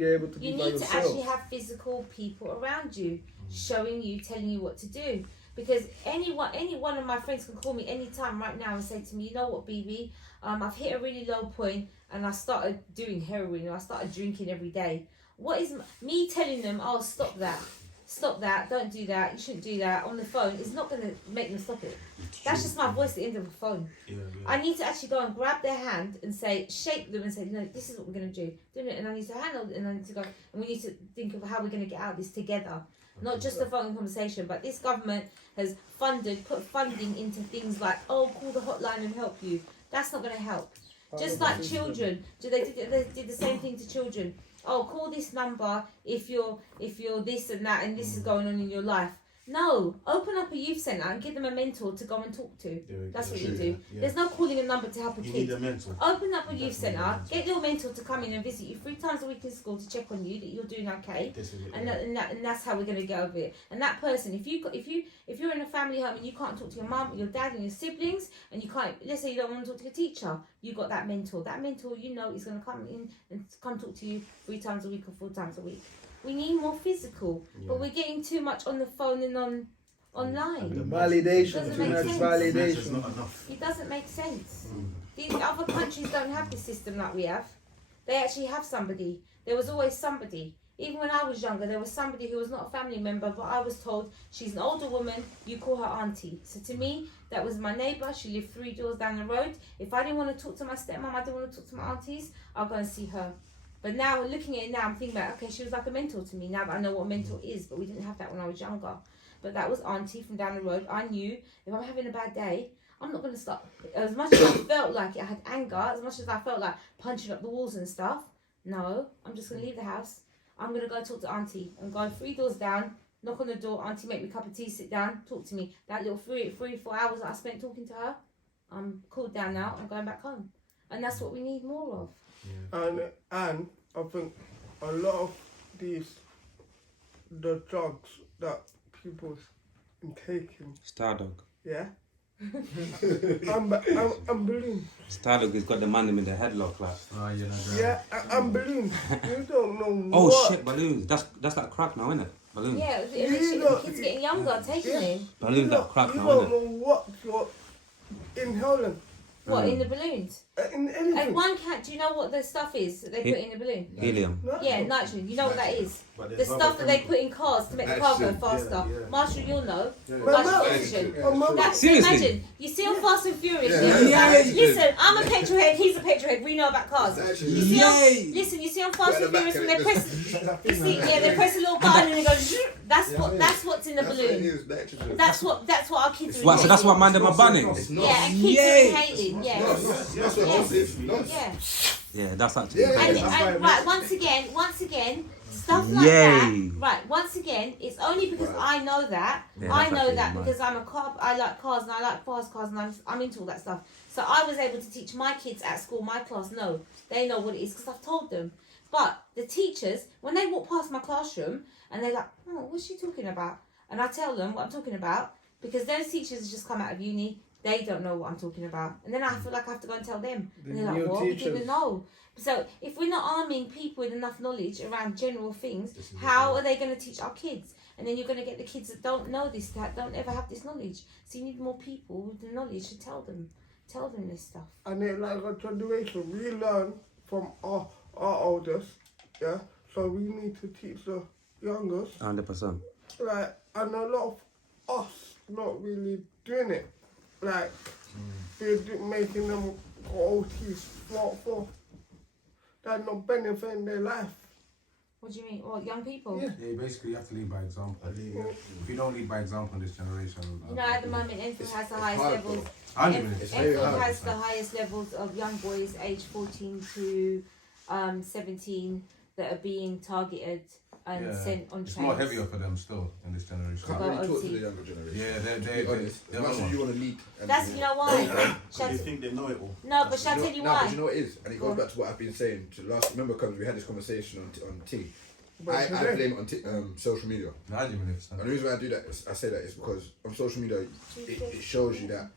You're able to be You by need to yourself. actually have physical people around you, showing you, telling you what to do. Because any one of my friends can call me anytime right now and say to me, you know what, BB, I've hit a really low point and I started doing heroin or I started drinking every day. What is me telling them, oh, stop that, don't do that, you shouldn't do that on the phone is not going to make them stop it. That's just my voice at the end of the phone. I need to actually go and grab their hand and say, shake them and say, no, this is what we're going to do. And I need to handle it and I need to go, and we need to think of how we're going to get out of this together. Not just a phone conversation, but this government has put funding into things like, oh, call the hotline and help you. That's not going to help. Just like children, they did the same thing to children. Oh, call this number if you're this and that and this is going on in your life. No, open up a youth centre and give them a mentor to go and talk to. That's what you do. Yeah. There's no calling a number to help a kid. You need a mentor. Open up a youth centre, get your mentor to come in and visit you 3 times a week in school to check on you that you're doing okay, and that's how we're going to get over it. And that person, if you're in a family home and you can't talk to your mum, your dad, and your siblings, and you can't, let's say you don't want to talk to your teacher, you got that mentor. That mentor, you know, is going to come in and come talk to you 3 times a week or 4 times a week. We need more physical, but we're getting too much on the phone and online. The validation, too much validation. Not enough. It doesn't make sense. These other countries don't have the system like we have. They actually have somebody. There was always somebody. Even when I was younger, there was somebody who was not a family member, but I was told she's an older woman, you call her auntie. So to me, that was my neighbour. She lived 3 doors down the road. If I didn't want to talk to my stepmom, I didn't want to talk to my aunties, I'll go and see her. But now, looking at it now, I'm thinking about, okay, she was like a mentor to me now that I know what a mentor is, but we didn't have that when I was younger. But that was auntie from down the road. I knew if I'm having a bad day, I'm not going to stop. As much as I felt like it, I had anger, as much as I felt like punching up the walls and stuff, no, I'm just going to leave the house. I'm going to go talk to auntie. I'm going 3 doors down, knock on the door, auntie, make me a cup of tea, sit down, talk to me. That little 3-4 hours that I spent talking to her, I'm cooled down now, I'm going back home. And that's what we need more of. Yeah. And I think a lot of the drugs that people's been taking. Stardog. Yeah. I'm balloon. Stardog has got the man in the headlock, like. Oh, you know that. Yeah, I'm balloon. You don't know Oh what. shit, balloons. That's like crack now, isn't it? Balloons. Yeah, the kids getting younger, taking it. Balloons like crack You now, don't isn't it? know what you're inhaling. What, in the balloons? In anything. And one cat, do you know what the stuff is that they put in the balloon? Helium. Yeah, nitrogen. You know what that is? But The there's stuff other that they chemicals. put in cars to make the car go Action, faster. yeah. Marshall, you'll know. But Nitrogen. That, Seriously? imagine, you see on Fast and Furious. Yeah. Listen, I'm a petrolhead, he's a petrolhead, we know about cars. You see on, listen, you see on Fast and Furious when they press, they press a little button and it goes, zoom. That's what's in the balloon. That's what our kids are What, so that's what inhaling. minded my bunny? Yeah, and kids are inhaling, yeah. That's what I'm saying. Yeah. Yeah, that's actually. Yeah. And right, once again, stuff like Yay. that. Right, once again, it's only because I know that. Yeah, I that's know actually that mad. because I'm a car. I like cars and I like fast cars and I'm into all that stuff. So I was able to teach my kids at school. My class know they know what it is because I've told them. But the teachers, when they walk past my classroom and they're like, "Oh, what's she talking about?" And I tell them what I'm talking about because those teachers just come out of uni. They don't know what I'm talking about. And then I feel like I have to go and tell them. And they're like, what? We didn't even know. So if we're not arming people with enough knowledge around general things, how are they going to teach our kids? And then you're going to get the kids that don't know this, that don't ever have this knowledge. So you need more people with the knowledge to tell them this stuff. And it's like a generation. We learn from our elders, yeah? So we need to teach the youngest. 100%. Like, and a lot of us not really doing it. Like, they're making them go OTs for they're not benefiting their life. What do you mean? What, young people? Yeah. Yeah, basically you have to lead by example. If you don't lead by example in this generation... You know, at the moment, Enfield has the highest hard, levels. It's very Enfield hard. has the highest levels of young boys aged 14 to 17 that are being targeted and sent on It's trains. more heavier for them still in this generation. Can't really talk to the younger generation. Yeah, To they be honest, as they're much on as you one. want to lead. That's, you know why? They think they know it all. No, but shall I tell you No, why? but you know what it is? And it goes back to what I've been saying to last. Remember, because we had this conversation on Ting. But I today- blame it on social media. 90 minutes. And the reason why I do that, I say that is because on social media, it shows you that